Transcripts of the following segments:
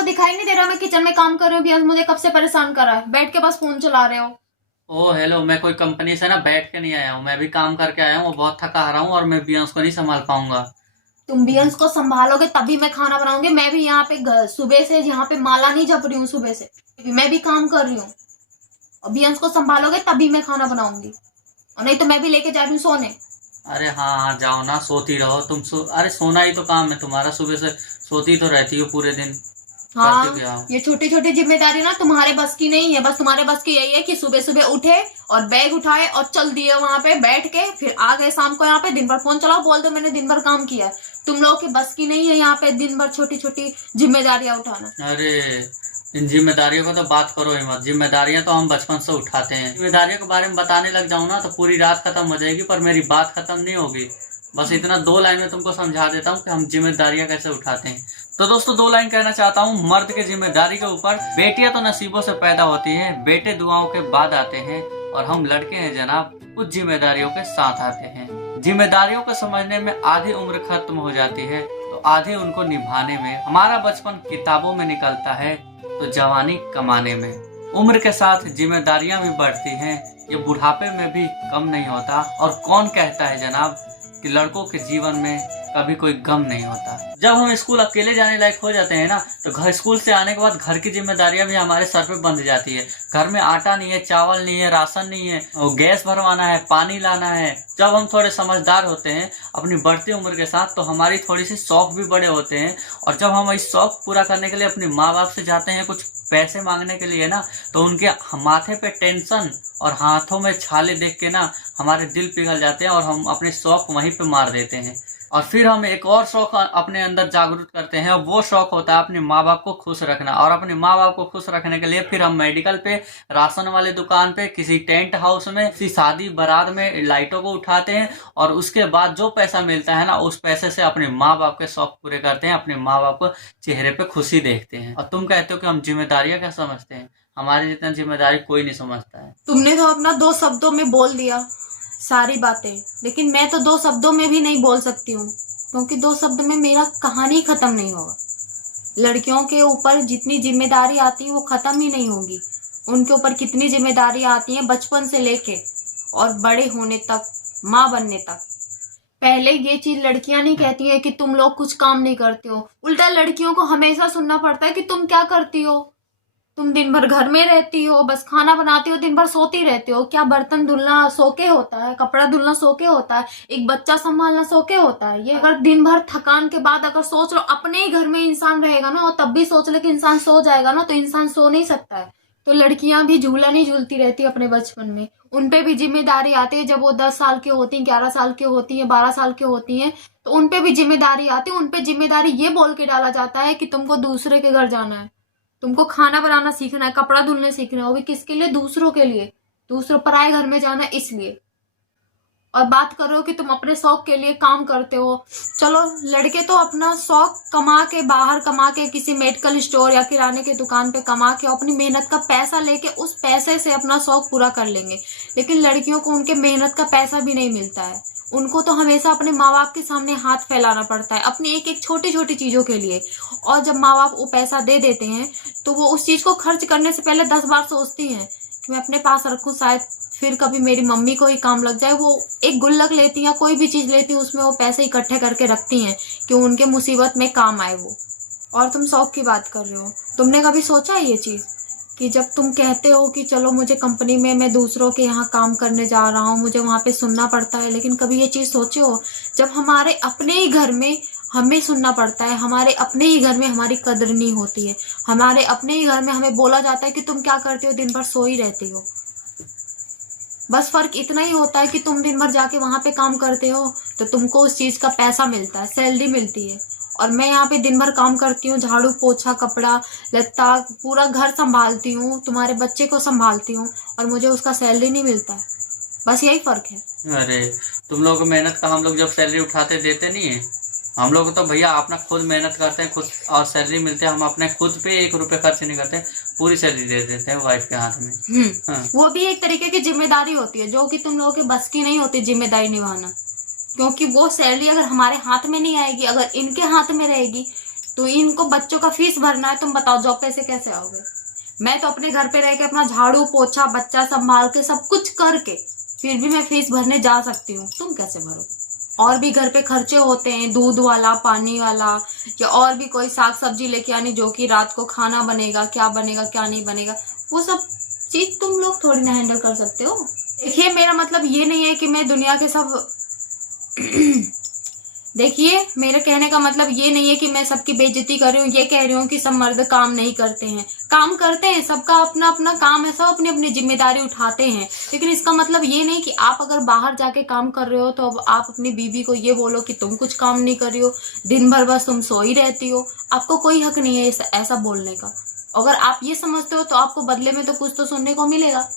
तुमको दिखाई नहीं दे रहा मैं किचन में काम कर रही हूँ? बियंस मुझे कब से परेशान कर रहा है, बैठ के बस फोन चला रहे हो। ओ हेलो, मैं कोई कंपनी से ना बैठ के नहीं आया हूँ। मैं भी काम करके आया हूँ, बहुत थका हारा हूँ और मैं बियंस को नहीं संभाल पाऊंगा। तुम बियंस को संभालोगे तभी मैं खाना बनाऊंगी। मैं भी यहाँ पे सुबह से यहाँ पे माला नहीं जप रही हूँ, सुबह से मैं भी काम कर रही हूँ। और बियंस को संभालोगे तभी मैं खाना बनाऊंगी, और नहीं तो मैं भी लेके जा रही हूँ सोने। अरे हाँ हाँ, जाओ ना, सोती रहो तुम। अरे सोना ही तो काम है तुम्हारा, सुबह से सोती तो रहती हो पूरे दिन। करते हाँ, क्या हो? ये छोटी छोटी जिम्मेदारी ना तुम्हारे बस की नहीं है। बस तुम्हारे बस की यही है कि सुबह सुबह उठे और बैग उठाए और चल दिए वहां पे बैठ के, फिर आ गए शाम को यहाँ पे दिन भर फोन चलाओ, बोल दो मैंने दिन भर काम किया है। तुम लोगों की बस की नहीं है यहाँ पे दिन भर छोटी छोटी जिम्मेदारियां उठाना। अरे, इन जिम्मेदारियों का तो बात करो ही मत। जिम्मेदारियां तो हम बचपन से उठाते हैं। जिम्मेदारियों के बारे में बताने लग जाऊं ना तो पूरी रात खत्म हो जाएगी, पर मेरी बात खत्म नहीं होगी। बस इतना 2 लाइन में तुमको समझा देता हूँ कि हम जिम्मेदारियां कैसे उठाते हैं। तो दोस्तों, 2 लाइन कहना चाहता हूँ मर्द के जिम्मेदारी के ऊपर। बेटियां तो नसीबों से पैदा होती हैं, बेटे दुआओं के बाद आते हैं, और हम लड़के हैं जनाब, कुछ जिम्मेदारियों के साथ आते हैं। जिम्मेदारियों को समझने में आधी उम्र खत्म हो जाती है, तो आधे उनको निभाने में। हमारा बचपन किताबों में निकलता है तो जवानी कमाने में। उम्र के साथ जिम्मेदारियां भी बढ़ती हैं, ये बुढ़ापे में भी कम नहीं होता। और कौन कहता है जनाब कि लड़कों के जीवन में कभी कोई गम नहीं होता। जब हम स्कूल अकेले जाने लायक हो जाते हैं ना, तो घर स्कूल से आने के बाद घर की जिम्मेदारियां भी हमारे सर पे बंध जाती है। घर में आटा नहीं है, चावल नहीं है, राशन नहीं है, और गैस भरवाना है, पानी लाना है। जब हम थोड़े समझदार होते हैं अपनी बढ़ती उम्र के साथ, तो हमारी थोड़ी सी शौक भी बड़े होते हैं। और जब हम इस शौक पूरा करने के लिए अपने माँ बाप से जाते हैं कुछ पैसे मांगने के लिए ना, तो उनके माथे पे टेंशन और हाथों में छाले देख के ना हमारे दिल पिघल जाते हैं, और हम अपने शौक वहीं पे मार देते हैं। और फिर हम एक और शौक अपने अंदर जागरूक करते हैं, और वो शौक होता है अपने माँ बाप को खुश रखना। और अपने माँ बाप को खुश रखने के लिए फिर हम मेडिकल पे, राशन वाले दुकान पे, किसी टेंट हाउस में, किसी शादी बारात में लाइटों को उठाते हैं। और उसके बाद जो पैसा मिलता है ना, उस पैसे से अपने माँ बाप के शौक पूरे करते हैं, अपने माँ बाप को चेहरे पे खुशी देखते हैं। और तुम कहते हो कि हम जिम्मेदारियां क्या समझते हैं? हमारी जितना जिम्मेदारी कोई नहीं समझता है। तुमने तो अपना 2 शब्दों में बोल दिया सारी बातें, लेकिन मैं तो 2 शब्दों में भी नहीं बोल सकती हूँ, क्योंकि 2 शब्द में मेरा कहानी खत्म नहीं होगा। लड़कियों के ऊपर जितनी जिम्मेदारी आती है वो खत्म ही नहीं होगी। उनके ऊपर कितनी जिम्मेदारी आती है बचपन से लेके और बड़े होने तक, माँ बनने तक। पहले ये चीज लड़कियां नहीं कहती है कि तुम लोग कुछ काम नहीं करते हो, उल्टा लड़कियों को हमेशा सुनना पड़ता है कि तुम क्या करती हो। तुम दिन भर घर में रहती हो, बस खाना बनाती हो, दिन भर सोती रहती हो। क्या बर्तन धुलना सो के होता है? कपड़ा धुलना सो के होता है? एक बच्चा संभालना सो के होता है? ये अगर दिन भर थकान के बाद अगर सोच लो अपने ही घर में इंसान रहेगा ना, और तब भी सोच लो कि इंसान सो जाएगा ना, तो इंसान सो नहीं सकता है। तो लड़कियां भी झूला नहीं झूलती रहती अपने बचपन में। उनपे भी जिम्मेदारी आती है जब वो 10 साल की होती है, 11 साल की होती है, 12 साल की होती है, तो उनपे भी जिम्मेदारी आती है। उनपे जिम्मेदारी ये बोल के डाला जाता है कि तुमको दूसरे के घर जाना है, तुमको खाना बनाना सीखना है, कपड़ा धुलने सीखना है। वो भी किसके लिए? दूसरों के लिए। दूसरों पराये घर में जाना है इसलिए। और बात कर रहे हो कि तुम अपने शौक के लिए काम करते हो। चलो, लड़के तो अपना शौक कमा के, बाहर कमा के, किसी मेडिकल स्टोर या किराने की दुकान पे कमा के अपनी मेहनत का पैसा लेके उस पैसे से अपना शौक पूरा कर लेंगे। लेकिन लड़कियों को उनके मेहनत का पैसा भी नहीं मिलता है। उनको तो हमेशा अपने माँ बाप के सामने हाथ फैलाना पड़ता है अपनी एक एक छोटी छोटी चीजों के लिए। और जब माँ बाप वो पैसा दे देते हैं तो वो उस चीज को खर्च करने से पहले 10 बार सोचती हैं कि मैं अपने पास रखूं, शायद फिर कभी मेरी मम्मी को ही काम लग जाए। वो एक गुल्लक लेती हैं, कोई भी चीज लेती हैं, उसमें वो पैसे इकट्ठे करके रखती हैं कि उनके मुसीबत में काम आए वो। और तुम शौक की बात कर रहे हो, तुमने कभी सोचा है ये चीज कि जब तुम कहते हो कि चलो मुझे कंपनी में, मैं दूसरों के यहाँ काम करने जा रहा हूँ, मुझे वहां पे सुनना पड़ता है, लेकिन कभी ये चीज सोचे हो जब हमारे अपने ही घर में हमें सुनना पड़ता है, हमारे अपने ही घर में हमारी कदर नहीं होती है, हमारे अपने ही घर में हमें बोला जाता है कि तुम क्या करते हो, दिन भर सोई रहती हो। बस फर्क इतना ही होता है कि तुम दिन भर जाके वहां पे काम करते हो तो तुमको उस चीज का पैसा मिलता है, सैलरी मिलती है। और मैं यहाँ पे दिन भर काम करती हूँ, झाड़ू पोछा, कपड़ा लत्ता, पूरा घर संभालती हूँ, तुम्हारे बच्चे को संभालती हूँ, और मुझे उसका सैलरी नहीं मिलता है। बस यही फर्क है। अरे, तुम लोग मेहनत का हम लोग जब सैलरी उठाते देते नहीं है। हम लोग तो भैया अपना खुद मेहनत करते हैं, खुद, और सैलरी मिलते हैं। हम अपने खुद पे 1 रुपए खर्च नहीं करते, पूरी सैलरी दे देते हैं वाइफ के हाथ में। हाँ। वो भी एक तरीके की जिम्मेदारी होती है जो कि तुम लोगों के बस की नहीं होती जिम्मेदारी निभाना। क्योंकि वो सैलरी अगर हमारे हाथ में नहीं आएगी, अगर इनके हाथ में रहेगी, तो इनको बच्चों का फीस भरना है, तुम बताओ जॉब पे से कैसे आओगे? मैं तो अपने घर पे रह के अपना झाड़ू पोछा बच्चा संभाल के सब कुछ करके फिर भी मैं फीस भरने जा सकती हूँ, तुम कैसे भरो? और भी घर पे खर्चे होते हैं, दूध वाला, पानी वाला, या और भी कोई साग सब्जी लेके आनी जो कि रात को खाना बनेगा, क्या बनेगा क्या नहीं बनेगा, वो सब चीज तुम लोग थोड़ी ना हैंडल कर सकते हो। देखिए मेरा मतलब ये नहीं है कि मैं दुनिया के सब देखिए मेरे कहने का मतलब ये नहीं है कि मैं सबकी बेइज्जती कर रही हूँ, ये कह रही हूँ कि सब मर्द काम नहीं करते हैं। काम करते हैं, सबका अपना अपना काम है, सब अपनी अपनी जिम्मेदारी उठाते हैं, लेकिन इसका मतलब ये नहीं कि आप अगर बाहर जाके काम कर रहे हो तो अब आप अपनी बीवी को ये बोलो कि तुम कुछ काम नहीं कर रही हो, दिन भर बस तुम सोई रहती हो। आपको कोई हक नहीं है ऐसा बोलने का। अगर आप ये समझते हो तो आपको बदले में तो कुछ तो सुनने को मिलेगा।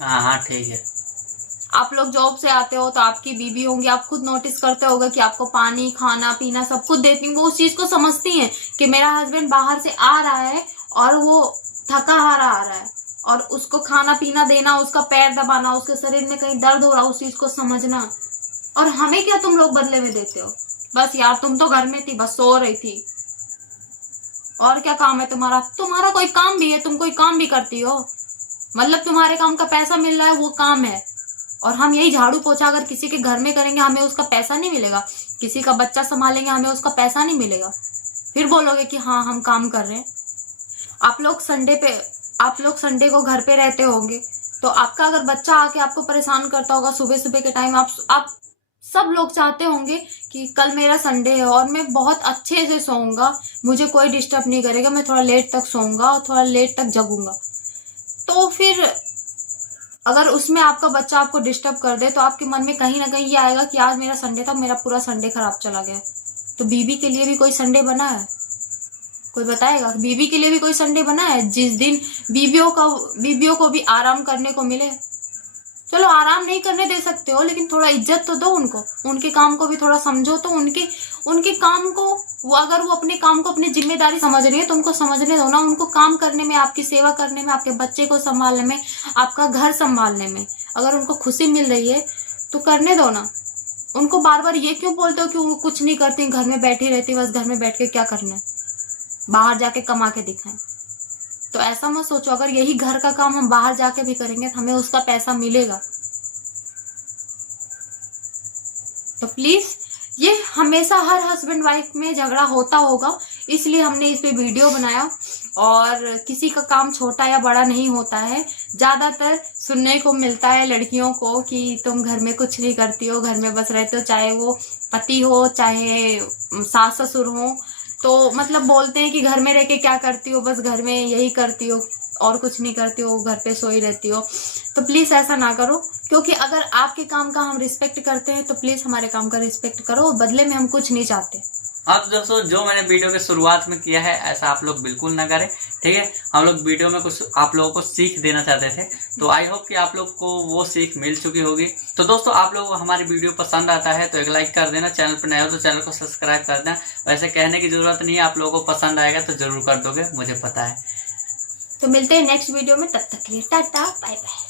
हाँ हाँ ठीक है। आप लोग जॉब से आते हो तो आपकी बीवी होंगी, आप खुद नोटिस करते होगा कि आपको पानी खाना पीना सब कुछ देती हूँ। वो उस चीज को समझती हैं कि मेरा हस्बैंड बाहर से आ रहा है और वो थका हारा आ रहा है, और उसको खाना पीना देना, उसका पैर दबाना, उसके शरीर में कहीं दर्द हो रहा, उस चीज को समझना। और हमें क्या तुम लोग बदले में देते हो? बस यार तुम तो घर में थी, बस सो रही थी, और क्या काम है तुम्हारा? तुम्हारा कोई काम भी है, तुम कोई काम भी करती हो, मतलब तुम्हारे काम का पैसा मिल रहा है, वो काम है। और हम यही झाड़ू पोछा अगर किसी के घर में करेंगे हमें उसका पैसा नहीं मिलेगा, किसी का बच्चा संभालेंगे हमें उसका पैसा नहीं मिलेगा, फिर बोलोगे कि हाँ हम काम कर रहे हैं। आप लोग संडे को घर पे रहते होंगे, तो आपका अगर बच्चा आके आपको परेशान करता होगा सुबह सुबह के टाइम, आप सब लोग चाहते होंगे कि कल मेरा संडे है और मैं बहुत अच्छे से सोऊंगा, मुझे कोई डिस्टर्ब नहीं करेगा, मैं थोड़ा लेट तक सोऊंगा और थोड़ा लेट तक जगूंगा। तो फिर अगर उसमें आपका बच्चा आपको डिस्टर्ब कर दे तो आपके मन में कहीं ना कहीं ये आएगा कि आज मेरा संडे था, मेरा पूरा संडे खराब चला गया। तो बीवी के लिए भी कोई संडे बना है? कोई बताएगा? बीवी के लिए भी कोई संडे बना है जिस दिन बीवियों को भी आराम करने को मिले? चलो आराम नहीं करने दे सकते हो, लेकिन थोड़ा इज्जत तो दो उनको, उनके काम को भी थोड़ा समझो। तो उनके काम को अगर वो अपने काम को अपनी जिम्मेदारी समझ रही है तो उनको समझने दो ना। उनको काम करने में, आपकी सेवा करने में, आपके बच्चे को संभालने में, आपका घर संभालने में अगर उनको खुशी मिल रही है तो करने दो ना। उनको बार बार ये क्यों बोलते हो कि वो कुछ नहीं करती, घर में बैठी रहती, बस घर में बैठ के क्या करना है, बाहर जाके कमा के दिखाएं? तो ऐसा मत सोचो, अगर यही घर का काम हम बाहर जाके भी करेंगे तो हमें उसका पैसा मिलेगा। तो प्लीज, ये हमेशा हर हस्बैंड वाइफ में झगड़ा होता होगा, इसलिए हमने इस पे वीडियो बनाया। और किसी का काम छोटा या बड़ा नहीं होता है, ज्यादातर सुनने को मिलता है लड़कियों को कि तुम घर में कुछ नहीं करती हो, घर में बस रहते हो, चाहे वो पति हो चाहे सास ससुर हो, तो मतलब बोलते हैं कि घर में रह के क्या करती हो, बस घर में यही करती हो और कुछ नहीं करती हो, घर पे सोई रहती हो। तो प्लीज ऐसा ना करो, क्योंकि अगर आपके काम का हम रिस्पेक्ट करते हैं तो प्लीज हमारे काम का रिस्पेक्ट करो, बदले में हम कुछ नहीं चाहते। हाँ तो दोस्तों, जो मैंने वीडियो के शुरुआत में किया है ऐसा आप लोग बिल्कुल ना करें, ठीक है। हम लोग वीडियो में कुछ आप लोगों को सीख देना चाहते थे, तो आई होप कि आप लोग को वो सीख मिल चुकी होगी। तो दोस्तों, आप लोगों को हमारी वीडियो पसंद आता है तो एक लाइक कर देना, चैनल पर नए हो तो चैनल को सब्सक्राइब कर देना। वैसे कहने की जरूरत नहीं है, आप लोगों को पसंद आएगा तो जरूर कर दोगे, मुझे पता है। तो मिलते हैं नेक्स्ट वीडियो में, तब तक के लिए टाटा बाय बाय।